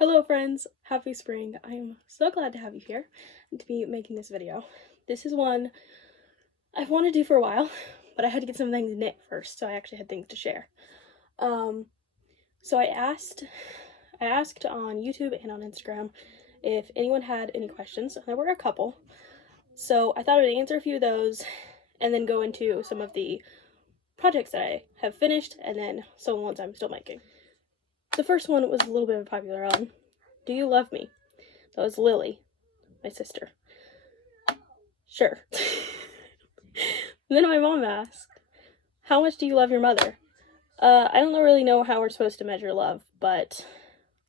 Hello friends, happy spring. I am so glad to have you here and to be making this video. This is one I've wanted to do for a while, but I had to get some things knit first, so I actually had things to share. So I asked on YouTube and on Instagram if anyone had any questions, and there were a couple. So I thought I would answer a few of those and then go into some of the projects that I have finished and then some ones I'm still making. The first one was a little bit of a popular one. Do you love me? That was Lily, my sister. Sure. And then my mom asked, how much do you love your mother? I don't really know how we're supposed to measure love, but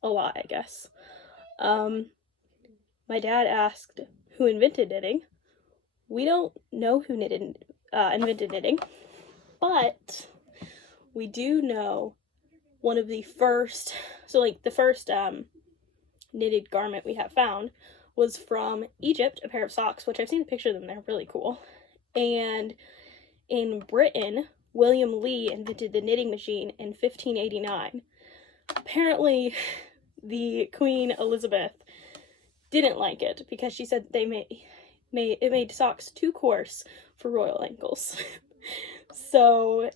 a lot, I guess. My dad asked who invented knitting. We don't know who invented knitting, but we do know one of the first, the first knitted garment we have found was from Egypt, a pair of socks, which I've seen a picture of them, they're really cool. And in Britain, William Lee invented the knitting machine in 1589. Apparently, the Queen Elizabeth didn't like it because she said it made socks too coarse for royal ankles. So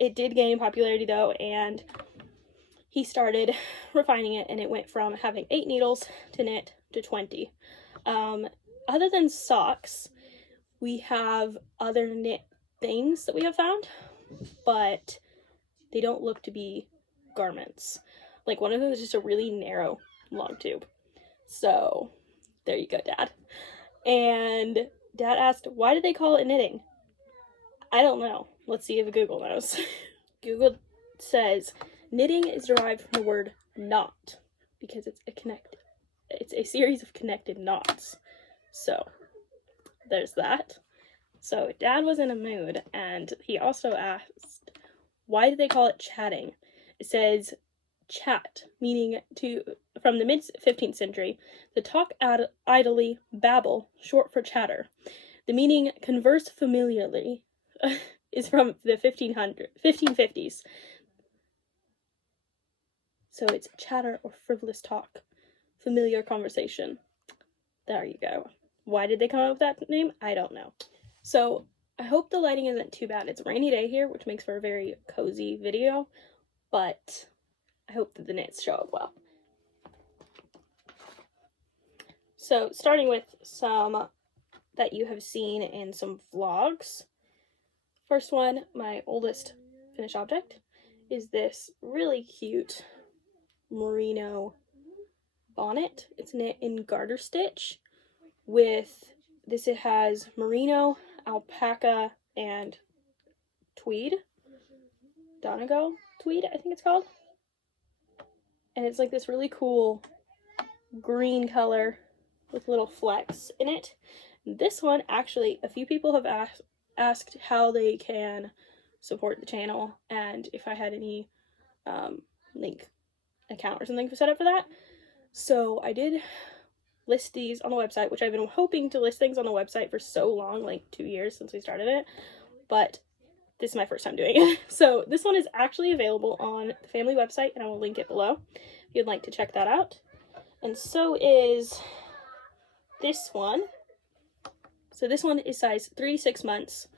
it did gain popularity though, and he started refining it, and it went from having 8 needles to knit to 20. Other than socks, we have other knit things that we have found, but they don't look to be garments. Like one of them is just a really narrow long tube. So there you go, Dad. And Dad asked, why did they call it knitting? I don't know. Let's see if Google knows. Google says knitting is derived from the word knot because it's a series of connected knots. So there's that. So Dad was in a mood, and he also asked, why did they call it chatting? It says chat, meaning from the mid-15th century, to talk idly, babble, short for chatter. The meaning converse familiarly is from the 1550s. So it's chatter or frivolous talk, familiar conversation. There you go. Why did they come up with that name? I don't know. So I hope the lighting isn't too bad. It's a rainy day here, which makes for a very cozy video, but I hope that the knits show up well. So starting with some that you have seen in some vlogs. First one, my oldest finished object, is this really cute merino bonnet. It's knit in garter stitch with this. It has merino, alpaca, and tweed. Donegal tweed, I think it's called. And it's like this really cool green color with little flecks in it. This one, actually, a few people have asked how they can support the channel and if I had any link account or something set up for that. So I did list these on the website, which I've been hoping to list things on the website for so long, like 2 years since we started it, but this is my first time doing it. So this one is actually available on the family website, and I will link it below if you'd like to check that out. And so is this one. So this one is size 3 to 6 months,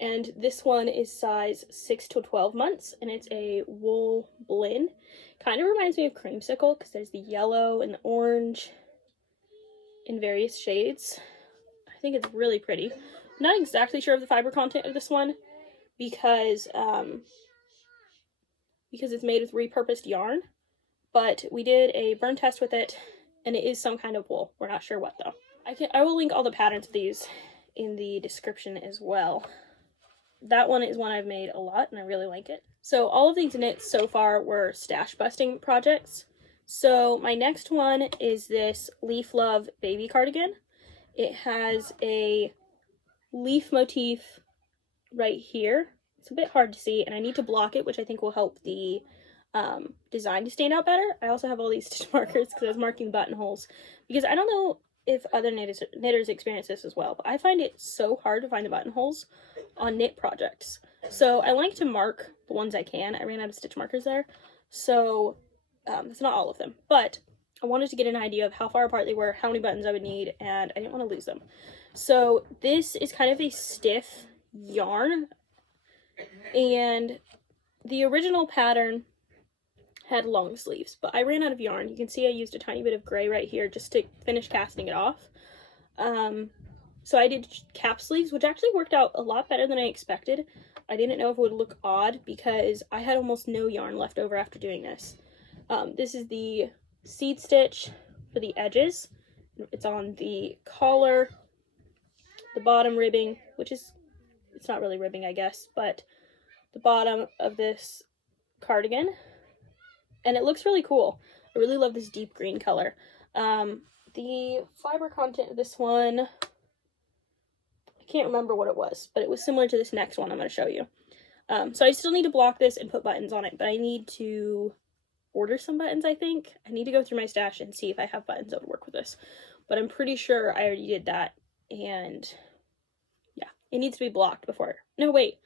and this one is size 6 to 12 months, and it's a wool blend. Kind of reminds me of creamsicle because there's the yellow and the orange in various shades. I think it's really pretty. I'm not exactly sure of the fiber content of this one because it's made with repurposed yarn, but we did a burn test with it, and it is some kind of wool. We're not sure what though. I will link all the patterns of these in the description as well. That one is one I've made a lot, and I really like it. So all of these knits so far were stash busting projects. So my next one is this Leaf Love baby cardigan. It has a leaf motif right here. It's a bit hard to see, and I need to block it, which I think will help the design to stand out better. I also have all these stitch markers because I was marking buttonholes, because I don't know if other knitters experience this as well, but I find it so hard to find the buttonholes on knit projects. So I like to mark the ones I can. I ran out of stitch markers there, so it's not all of them, but I wanted to get an idea of how far apart they were, how many buttons I would need, and I didn't want to lose them. So this is kind of a stiff yarn, and the original pattern had long sleeves, but I ran out of yarn. You can see I used a tiny bit of gray right here just to finish casting it off. So I did cap sleeves, which actually worked out a lot better than I expected. I didn't know if it would look odd because I had almost no yarn left over after doing this. This is the seed stitch for the edges. It's on the collar, the bottom ribbing, which is, it's not really ribbing, I guess, but the bottom of this cardigan. And it looks really cool. I really love this deep green color. The fiber content of this one, I can't remember what it was, but it was similar to this next one I'm going to show you. So I still need to block this and put buttons on it, but I need to order some buttons, I think. I need to go through my stash and see if I have buttons that would work with this. But I'm pretty sure I already did that, and yeah, it needs to be blocked before. No, wait.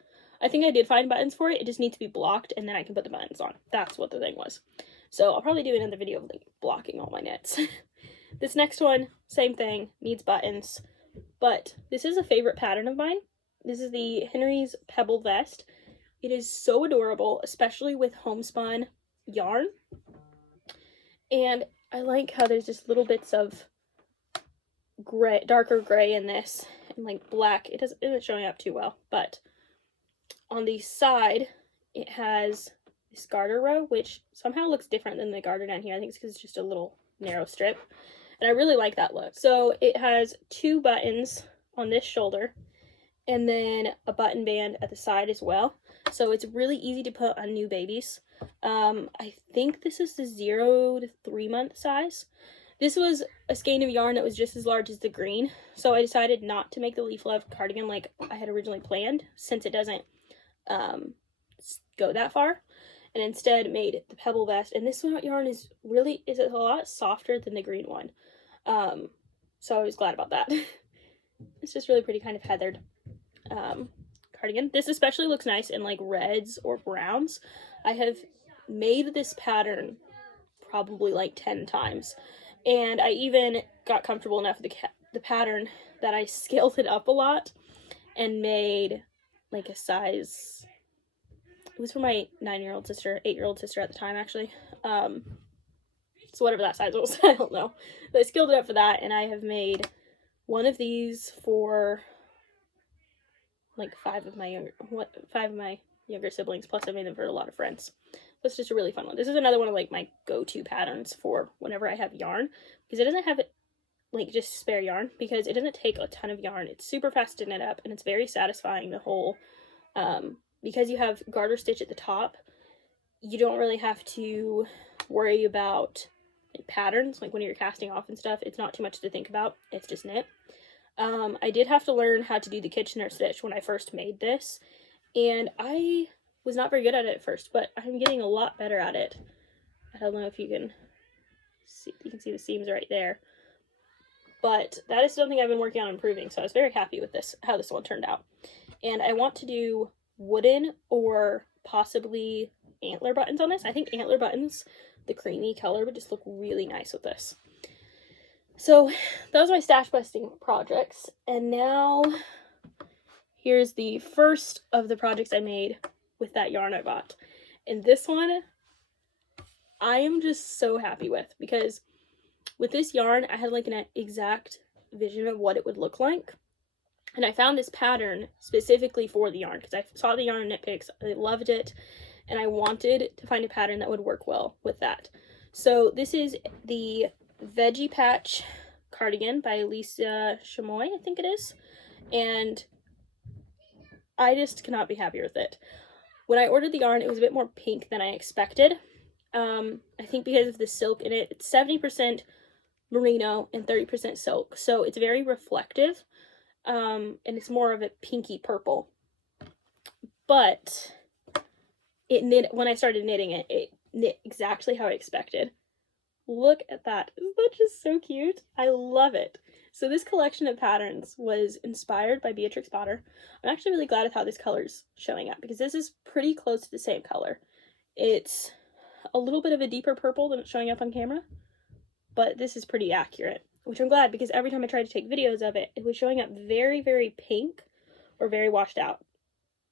I think I did find buttons for it. It just needs to be blocked, and then I can put the buttons on. That's what the thing was. So I'll probably do another video of like blocking all my knits. This next one, same thing, needs buttons. But this is a favorite pattern of mine. This is the Henry's Pebble Vest. It is so adorable, especially with homespun yarn. And I like how there's just little bits of gray, darker gray in this, and like black. It isn't showing up too well, but on the side, it has this garter row, which somehow looks different than the garter down here. I think it's because it's just a little narrow strip. And I really like that look. So it has 2 buttons on this shoulder, and then a button band at the side as well. So it's really easy to put on new babies. I think this is the 0 to 3 month size. This was a skein of yarn that was just as large as the green. So I decided not to make the leaf love cardigan like I had originally planned, since it doesn't go that far, and instead made the Pebble Vest. And this yarn is a lot softer than the green one, so I was glad about that. It's just really pretty, kind of heathered cardigan. This especially looks nice in like reds or browns. I have made this pattern probably like 10 times, and I even got comfortable enough with the pattern that I scaled it up a lot and made like a size, it was for my 8-year-old sister at the time, actually. So whatever that size was, I don't know. But I scaled it up for that, and I have made one of these for like 5 of my younger siblings, plus I made them for a lot of friends. So it's just a really fun one. This is another one of like my go-to patterns for whenever I have yarn, because it doesn't have it like just spare yarn, because it doesn't take a ton of yarn. It's super fast to knit up, and it's very satisfying. The whole because you have garter stitch at the top, you don't really have to worry about like patterns, like when you're casting off and stuff. It's not too much to think about. It's just knit. I did have to learn how to do the Kitchener stitch when I first made this, and I was not very good at it at first, but I'm getting a lot better at it. I don't know if you can see the seams right there. But that is something I've been working on improving, so I was very happy with this, how this one turned out. And I want to do wooden or possibly antler buttons on this. I think antler buttons, the creamy color, would just look really nice with this. So those are my stash busting projects. And now here's the first of the projects I made with that yarn I bought. And this one, I am just so happy with, because with this yarn, I had like an exact vision of what it would look like. And I found this pattern specifically for the yarn, because I saw the yarn in Knit Picks, I loved it, and I wanted to find a pattern that would work well with that. So this is the Veggie Patch cardigan by Lisa Chamoy, I think it is. And I just cannot be happier with it. When I ordered the yarn, it was a bit more pink than I expected. I think because of the silk in it. It's 70% merino and 30% silk, so it's very reflective, and it's more of a pinky purple. But it knit, when I started knitting it, it knit exactly how I expected. Look at that. Isn't that just so cute? I love it. So this collection of patterns was inspired by Beatrix Potter. I'm actually really glad with how this color's showing up, because this is pretty close to the same color. It's a little bit of a deeper purple than it's showing up on camera, but this is pretty accurate, which I'm glad, because every time I tried to take videos of it, it was showing up very, very pink or very washed out.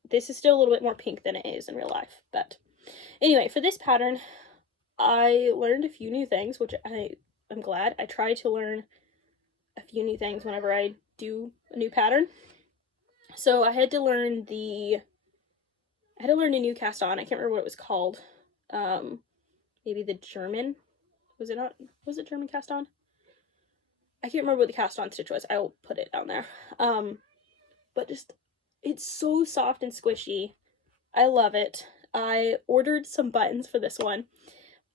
This is still a little bit more pink than it is in real life, but anyway, for this pattern, I learned a few new things, which I'm glad. I try to learn a few new things whenever I do a new pattern. So I had to learn a new cast on. I can't remember what it was called. Maybe the German, was it German cast on? I can't remember what the cast on stitch was. I'll put it down there. But just, it's so soft and squishy. I love it. I ordered some buttons for this one.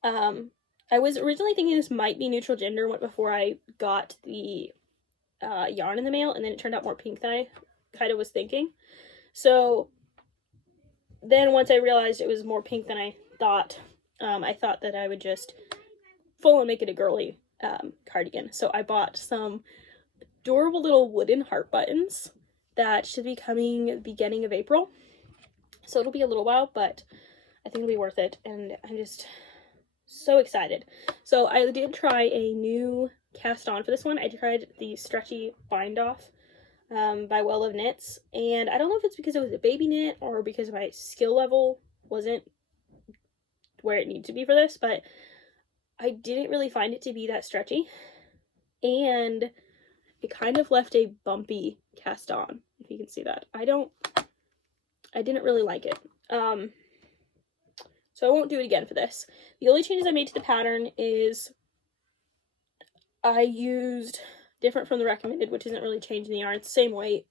I was originally thinking this might be neutral gender before I got the yarn in the mail, and then it turned out more pink than I kind of was thinking. So then once I realized it was more pink than I thought that I would just full on make it a girly cardigan. So I bought some adorable little wooden heart buttons that should be coming beginning of April. So it'll be a little while, but I think it'll be worth it, and I'm just so excited. So I did try a new cast on for this one. I tried the stretchy bind off by Joelle Knits, and I don't know if it's because it was a baby knit or because my skill level wasn't where it needed to be for this, but I didn't really find it to be that stretchy, and it kind of left a bumpy cast on, if you can see that. I didn't really like it. So I won't do it again for this. The only changes I made to the pattern is I used different from the recommended, which isn't really changing the yarn. It's the same weight.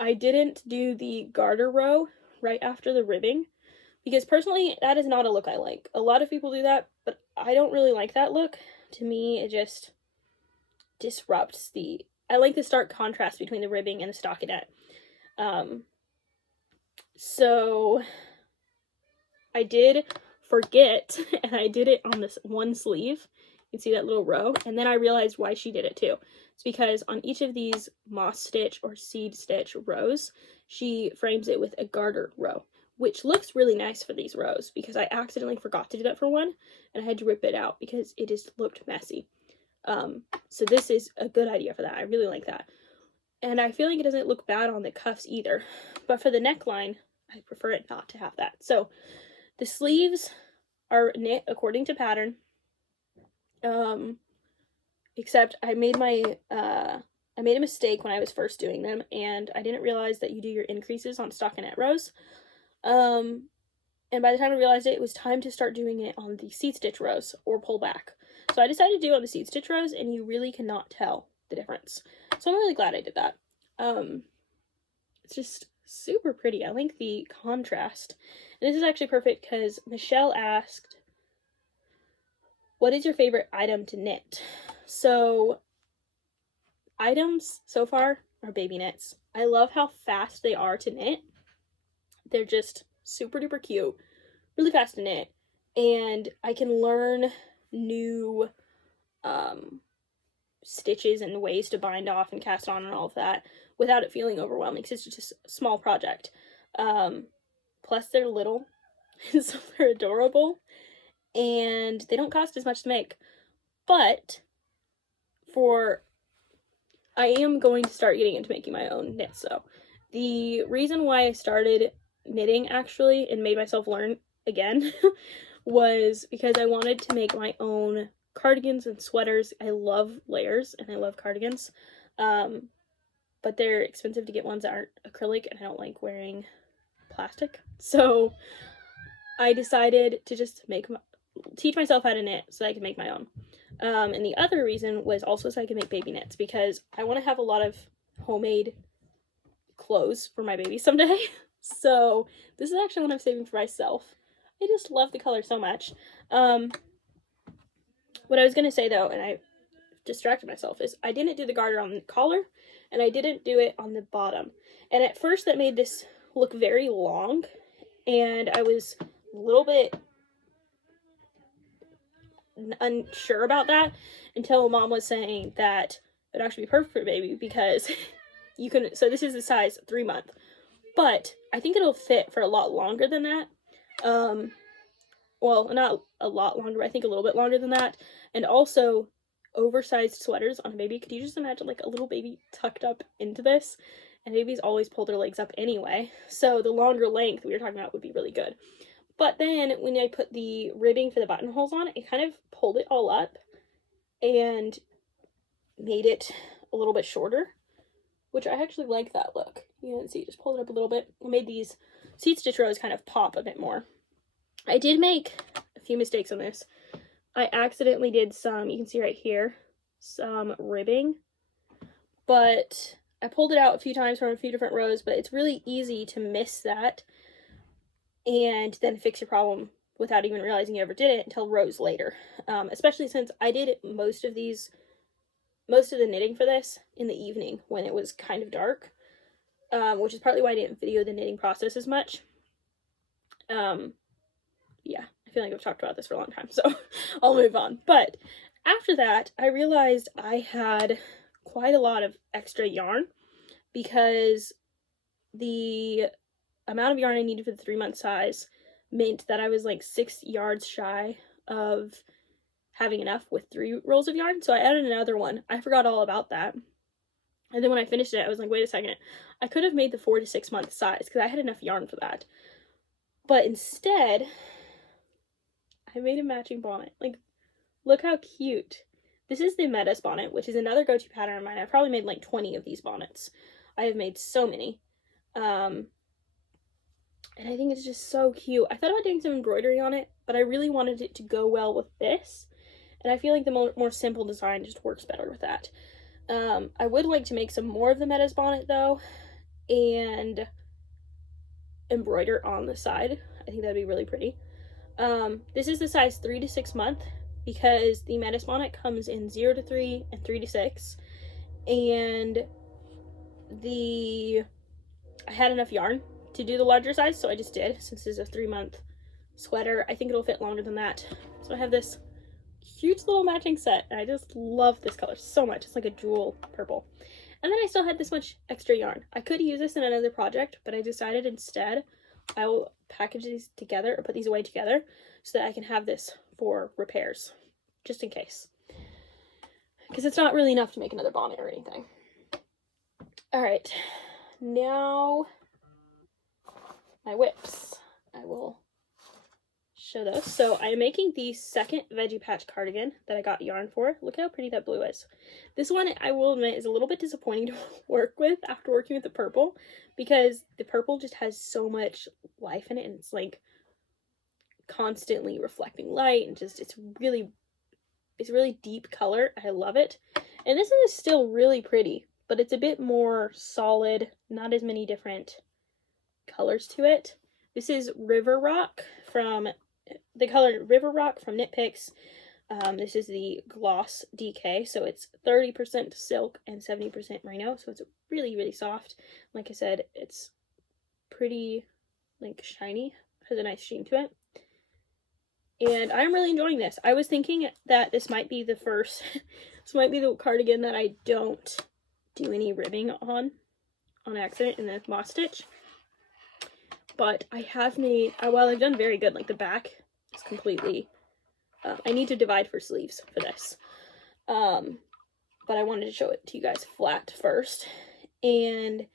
I didn't do the garter row right after the ribbing, because personally, that is not a look I like. A lot of people do that, but I don't really like that look. To me, it just disrupts I like the stark contrast between the ribbing and the stockinette. So I did forget, and I did it on this one sleeve. You can see that little row, and then I realized why she did it too. It's because on each of these moss stitch or seed stitch rows, she frames it with a garter row, which looks really nice for these rows, because I accidentally forgot to do that for one, and I had to rip it out because it just looked messy. So this is a good idea for that. I really like that. And I feel like it doesn't look bad on the cuffs either. But for the neckline, I prefer it not to have that. So the sleeves are knit according to pattern. Except I made a mistake when I was first doing them, and I didn't realize that you do your increases on stockinette rows. And by the time I realized it, it was time to start doing it on the seed stitch rows or pull back. So I decided to do it on the seed stitch rows, and you really cannot tell the difference. So I'm really glad I did that. It's just super pretty. I like the contrast. And this is actually perfect because Michelle asked, what is your favorite item to knit? So items so far are baby knits. I love how fast they are to knit. They're just super duper cute, really fast to knit, and I can learn new stitches and ways to bind off and cast on and all of that without it feeling overwhelming, because it's just a small project. Plus they're little, so they're adorable, and they don't cost as much to make. But I am going to start getting into making my own knits. So the reason why I started knitting actually and made myself learn again was because I wanted to make my own cardigans and sweaters. I love layers and I love cardigans, but they're expensive to get ones that aren't acrylic, and I don't like wearing plastic. So I decided to just teach myself how to knit so I could make my own. And the other reason was also so I could make baby knits, because I want to have a lot of homemade clothes for my baby someday. So this is actually what I'm saving for myself. I just love the color so much. What I was going to say though, and I distracted myself, is I didn't do the garter on the collar, and I didn't do it on the bottom. And at first that made this look very long, and I was a little bit unsure about that until Mom was saying that it would actually be perfect for a baby, because you can, so this is the size 3-month, but I think it'll fit for a lot longer than that. Well, not a lot longer, I think a little bit longer than that. And also oversized sweaters on a baby. Could you just imagine like a little baby tucked up into this? And babies always pull their legs up anyway, so the longer length we were talking about would be really good. But then when I put the ribbing for the buttonholes on, it kind of pulled it all up and made it a little bit shorter, which I actually like that look. You can see, just pulled it up a little bit. I made these seat stitch rows kind of pop a bit more. I did make a few mistakes on this. I accidentally did some, you can see right here, some ribbing, but I pulled it out a few times from a few different rows, but it's really easy to miss that and then fix your problem without even realizing you ever did it until rows later. Especially since I did most of the knitting for this in the evening when it was kind of dark, which is partly why I didn't video the knitting process as much. Yeah, I feel like I've talked about this for a long time, so I'll move on. But after that, I realized I had quite a lot of extra yarn because the amount of yarn I needed for the 3-month size meant that I was like 6 yards shy of having enough with 3 rolls of yarn. So I added another one. I forgot all about that. And then when I finished it, I was like, wait a second. I could have made the 4 to 6 month size because I had enough yarn for that. But instead, I made a matching bonnet. Like, look how cute. This is the Meadows bonnet, which is another go-to pattern of mine. I've probably made like 20 of these bonnets. I have made so many. And I think it's just so cute. I thought about doing some embroidery on it, but I really wanted it to go well with this. And I feel like the more simple design just works better with that. I would like to make some more of the Meadows bonnet though, and embroider on the side. I think that'd be really pretty. This is the size 3 to 6 month because the Meadows bonnet comes in 0 to 3 and 3 to 6. And I had enough yarn to do the larger size, so I just did. Since this is a 3-month sweater, I think it'll fit longer than that. So I have this cute little matching set, and I just love this color so much. It's like a jewel purple. And then I still had this much extra yarn. I could use this in another project, but I decided instead I will package these together or put these away together so that I can have this for repairs, just in case. Because it's not really enough to make another bonnet or anything. Alright, now my whips. I will show those. So I'm making the second Veggie Patch cardigan that I got yarn for. Look how pretty that blue is. This one, I will admit, is a little bit disappointing to work with after working with the purple, because the purple just has so much life in it, and it's like constantly reflecting light, and just it's really deep color. I love it. And this one is still really pretty, but it's a bit more solid, not as many different colors to it. This is River Rock from the color River Rock from Knit Picks. This is the Gloss DK, so it's 30% silk and 70% merino, so it's really soft. Like I said, it's pretty like shiny, has a nice sheen to it. And I'm really enjoying this. I was thinking that this might be the first, this might be the cardigan that I don't do any ribbing on accident in the moss stitch. But I have made, well, I've done very good. Like the back is completely, I need to divide for sleeves for this. But I wanted to show it to you guys flat first. And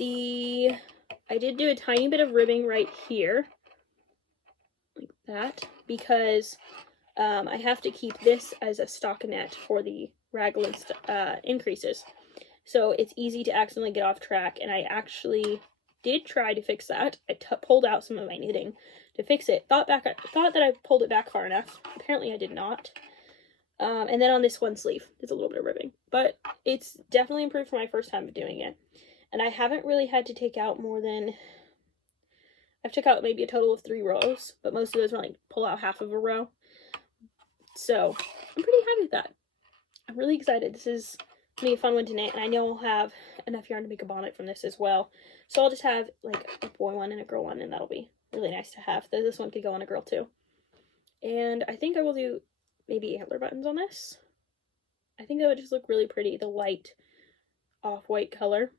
I did do a tiny bit of ribbing right here, like that, because I have to keep this as a stockinette for the raglan increases. So it's easy to accidentally get off track, and I actually did try to fix that. I pulled out some of my knitting to fix it. Thought that I pulled it back far enough. Apparently I did not. And then on this one sleeve, there's a little bit of ribbing. But it's definitely improved for my first time of doing it. And I haven't really had to take out more than, I've took out maybe a total of 3 rows, but most of those were like pull out half of a row. So I'm pretty happy with that. I'm really excited. This is gonna be a fun one to knit, and I know I'll have enough yarn to make a bonnet from this as well. So I'll just have like a boy one and a girl one, and that'll be really nice to have. This one could go on a girl too. And I think I will do maybe antler buttons on this. I think that would just look really pretty, the light off-white color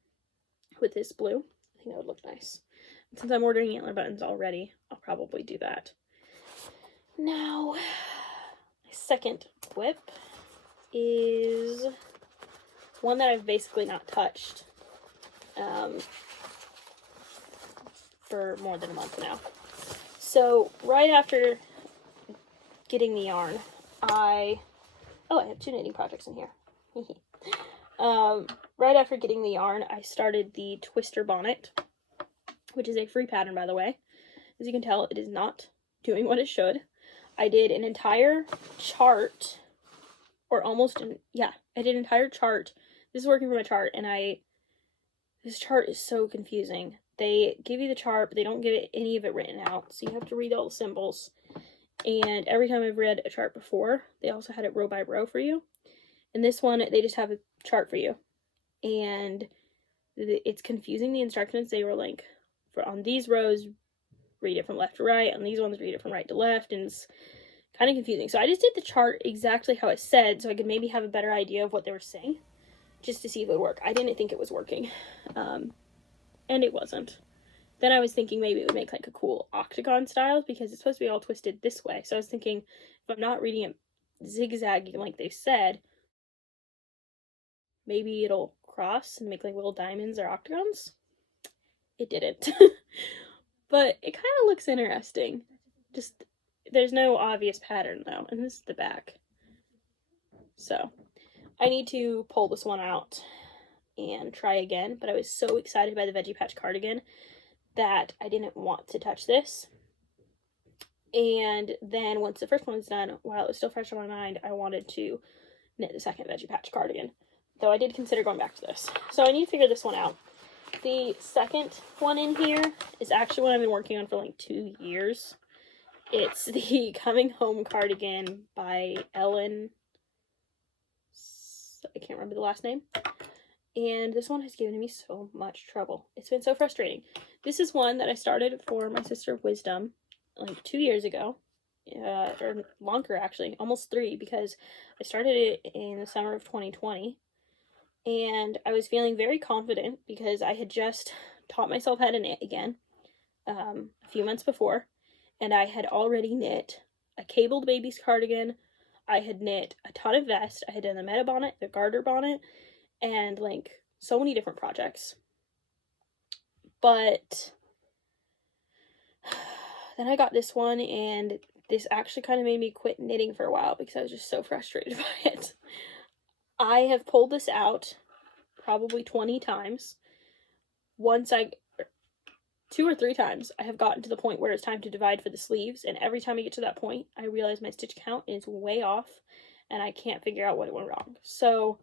with this blue. I think that would look nice. And since I'm ordering antler buttons already, I'll probably do that. Now, my second whip. is one that I've basically not touched for more than a month now. So right after getting the yarn, I have 2 knitting projects in here. Right after getting the yarn, I started the Twister Bonnet, which is a free pattern, by the way. As you can tell, it is not doing what it should. I did an entire chart, or almost, I did an entire chart. This is working from a chart, and this chart is so confusing. They give you the chart, but they don't give any of it written out, so you have to read all the symbols. And every time I've read a chart before, they also had it row by row for you. And this one, they just have a chart for you. And it's confusing, the instructions. They were like, on these rows, read it from left to right. On these ones, read it from right to left. And it's kind of confusing. So I just did the chart exactly how it said, so I could maybe have a better idea of what they were saying, just to see if it would work. I didn't think it was working. And it wasn't. Then I was thinking maybe it would make like a cool octagon style, because it's supposed to be all twisted this way. So I was thinking, if I'm not reading it zigzagging like they said, maybe it'll cross and make like little diamonds or octagons. It didn't. But it kind of looks interesting. Just, there's no obvious pattern though. And this is the back. So I need to pull this one out and try again. But I was so excited by the Veggie Patch cardigan that I didn't want to touch this. And then once the first one was done, while it was still fresh on my mind, I wanted to knit the second Veggie Patch cardigan. Though I did consider going back to this. So I need to figure this one out. The second one in here is actually one I've been working on for like 2 years. It's the Coming Home cardigan by Ellen. I can't remember the last name. And this one has given me so much trouble. It's been so frustrating. This is one that I started for my sister Wisdom like 2 years ago. Or longer actually, almost 3, because I started it in the summer of 2020. And I was feeling very confident because I had just taught myself how to knit again a few months before. And I had already knit a cabled baby's cardigan. I had knit a ton of vests. I had done the meta bonnet, the garter bonnet, and like so many different projects. But then I got this one, and this actually kind of made me quit knitting for a while because I was just so frustrated by it. I have pulled this out probably 20 times. 2 or 3 times I have gotten to the point where it's time to divide for the sleeves, and every time I get to that point, I realize my stitch count is way off, and I can't figure out what went wrong. So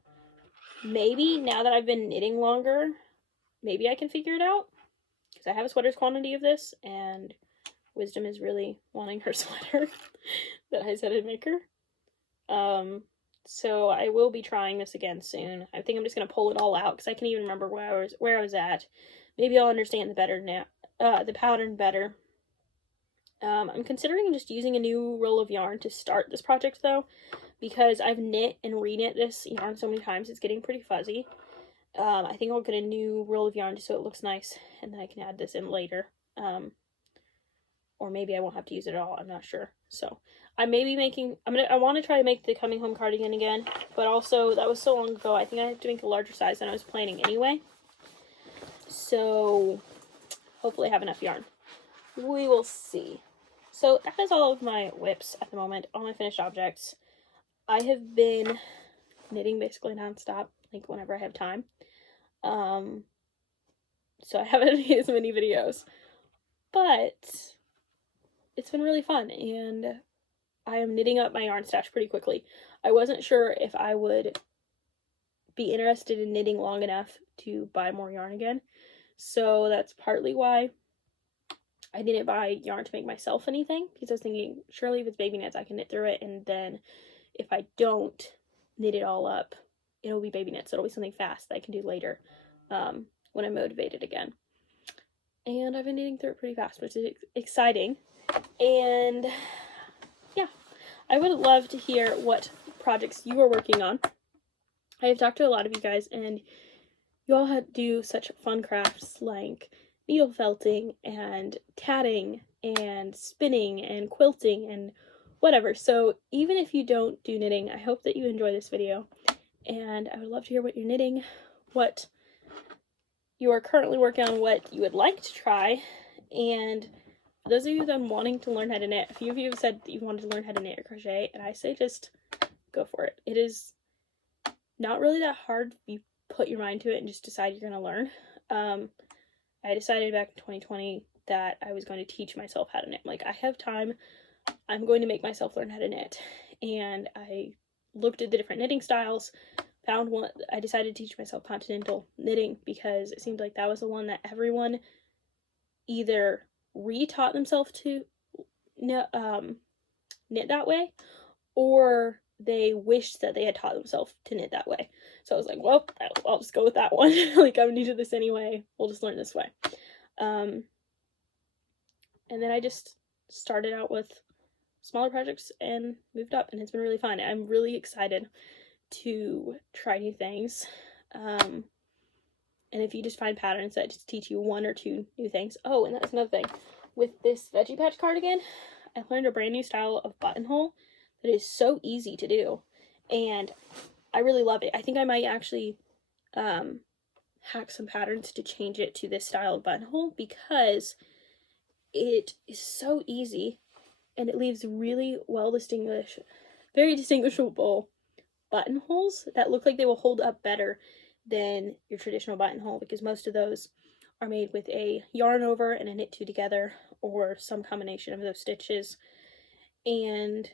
maybe now that I've been knitting longer, maybe I can figure it out, because I have a sweater's quantity of this, and Wisdom is really wanting her sweater that I said I'd make her. So I will be trying this again soon. I think I'm just going to pull it all out, because I can't even remember where I was at. Maybe I'll understand the pattern better. I'm considering just using a new roll of yarn to start this project though, because I've knit and re-knit this yarn so many times, it's getting pretty fuzzy. I think I'll get a new roll of yarn just so it looks nice, and then I can add this in later. Or maybe I won't have to use it at all, I'm not sure. So I may be making, I want to try to make the Coming Home cardigan again, but also that was so long ago, I think I have to make a larger size than I was planning anyway. So hopefully I have enough yarn. We will see. So that is all of my whips at the moment, all my finished objects. I have been knitting basically nonstop, like whenever I have time. So I haven't made as many videos, but it's been really fun, and I am knitting up my yarn stash pretty quickly. I wasn't sure if I would be interested in knitting long enough to buy more yarn again, so that's partly why I didn't buy yarn to make myself anything, because I was thinking, surely if it's baby knits, I can knit through it, and then if I don't knit it all up, it'll be baby knits. It'll be something fast that I can do later when I'm motivated again. And I've been knitting through it pretty fast, which is exciting. And yeah, I would love to hear what projects you are working on. I have talked to a lot of you guys, and you all do such fun crafts like needle felting and tatting and spinning and quilting and whatever. So even if you don't do knitting, I hope that you enjoy this video, and I would love to hear what you're knitting, what you are currently working on, what you would like to try. And for those of you that are wanting to learn how to knit, a few of you have said that you wanted to learn how to knit or crochet, and I say just go for it. It is not really that hard if you put your mind to it and just decide you're going to learn. I decided back in 2020 that I was going to teach myself how to knit. Like, I have time, I'm going to make myself learn how to knit. And I looked at the different knitting styles, found one. I decided to teach myself continental knitting because it seemed like that was the one that everyone either retaught themselves to knit that way, or they wished that they had taught themselves to knit that way. So I was like, well, I'll just go with that one. Like, I'm new to this anyway, we'll just learn this way. And then I just started out with smaller projects and moved up, and it's been really fun. I'm really excited to try new things. And if you just find patterns that just teach you one or two new things. Oh, and that's another thing. With this Veggie Patch cardigan, I learned a brand new style of buttonhole that is so easy to do, and I really love it. I think I might actually hack some patterns to change it to this style of buttonhole because it is so easy, and it leaves really very distinguishable buttonholes that look like they will hold up better than your traditional buttonhole, because most of those are made with a yarn over and a knit two together, or some combination of those stitches, and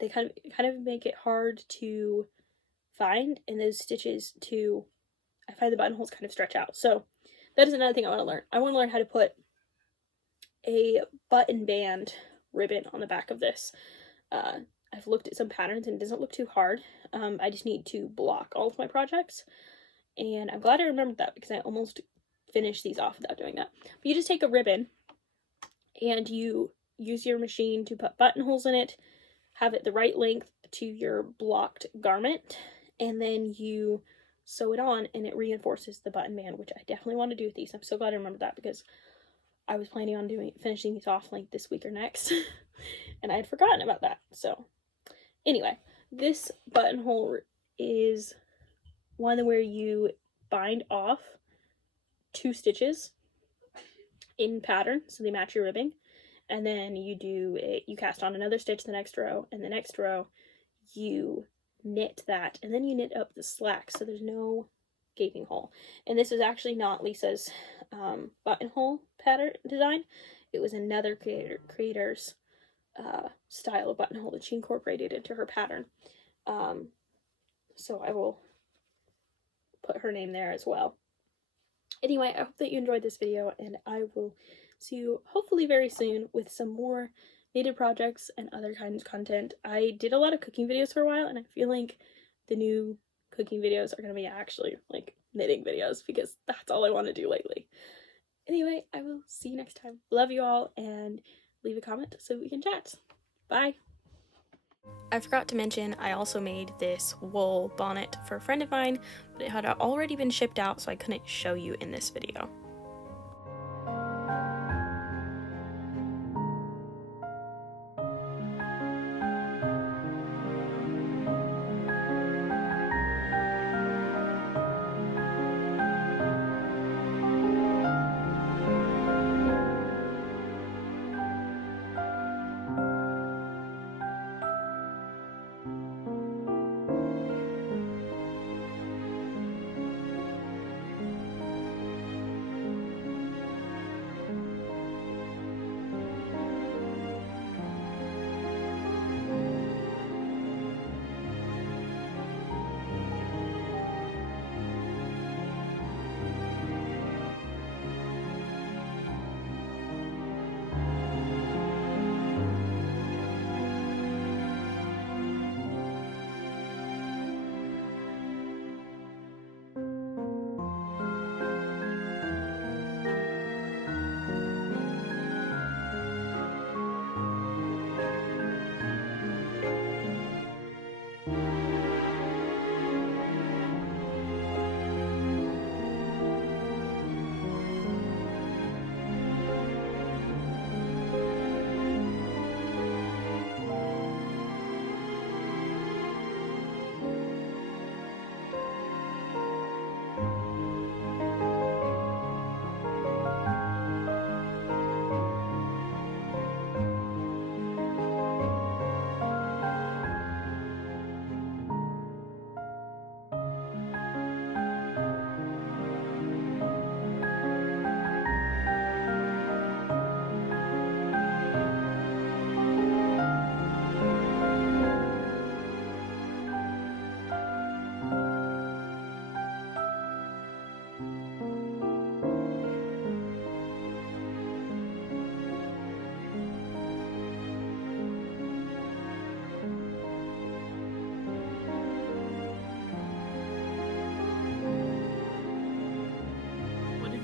they kind of make it hard to find, and those stitches I find the buttonholes kind of stretch out. So that is another thing I want to learn. I want to learn how to put a button band ribbon on the back of this. I've looked at some patterns and it doesn't look too hard. I just need to block all of my projects, and I'm glad I remembered that because I almost finished these off without doing that. But you just take a ribbon and you use your machine to put buttonholes in it, have it the right length to your blocked garment, and then you sew it on and it reinforces the button band, which I definitely want to do with these. I'm so glad I remembered that because I was planning on finishing these off like this week or next and I had forgotten about that. So anyway, this buttonhole is one where you bind off 2 stitches in pattern so they match your ribbing, and then you cast on another stitch the next row, and the next row you knit that, and then you knit up the slack so there's no gaping hole. And this is actually not Lisa's buttonhole pattern design. It was another creator's style of buttonhole that she incorporated into her pattern. So I will put her name there as well. Anyway, I hope that you enjoyed this video, and I will see you hopefully very soon with some more knitted projects and other kinds of content. I did a lot of cooking videos for a while, and I feel like the new cooking videos are going to be actually like knitting videos because that's all I want to do lately. Anyway, I will see you next time. Love you all, and leave a comment so we can chat. Bye! I forgot to mention, I also made this wool bonnet for a friend of mine, but it had already been shipped out, so I couldn't show you in this video.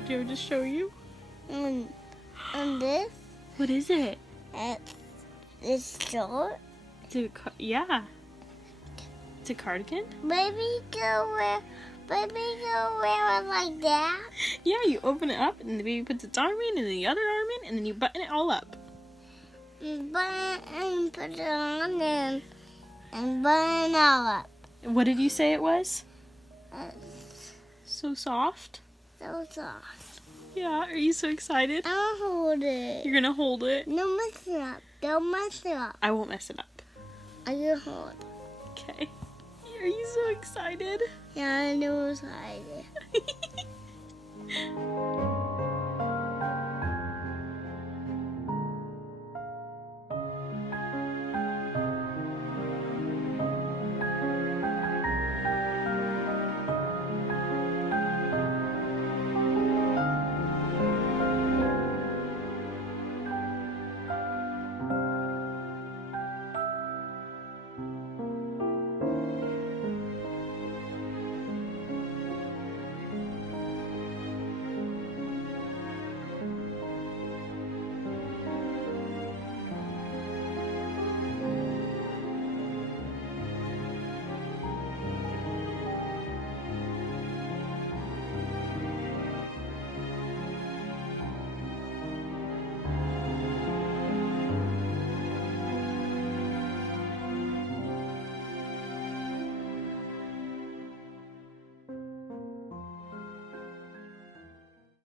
Do you want me to show you? And this, What is it? it's short. Yeah. It's a cardigan? Baby can wear it like that. Yeah, you open it up and the baby puts its arm in and the other arm in and then you button it all up. And put it on and button it all up. What did you say it was? It's So soft? so soft. Yeah, are you so excited? I'll hold it. You're gonna hold it? Don't mess it up. Don't mess it up. I won't mess it up. I can hold it. Okay. Are you so excited? Yeah, I know it's excited.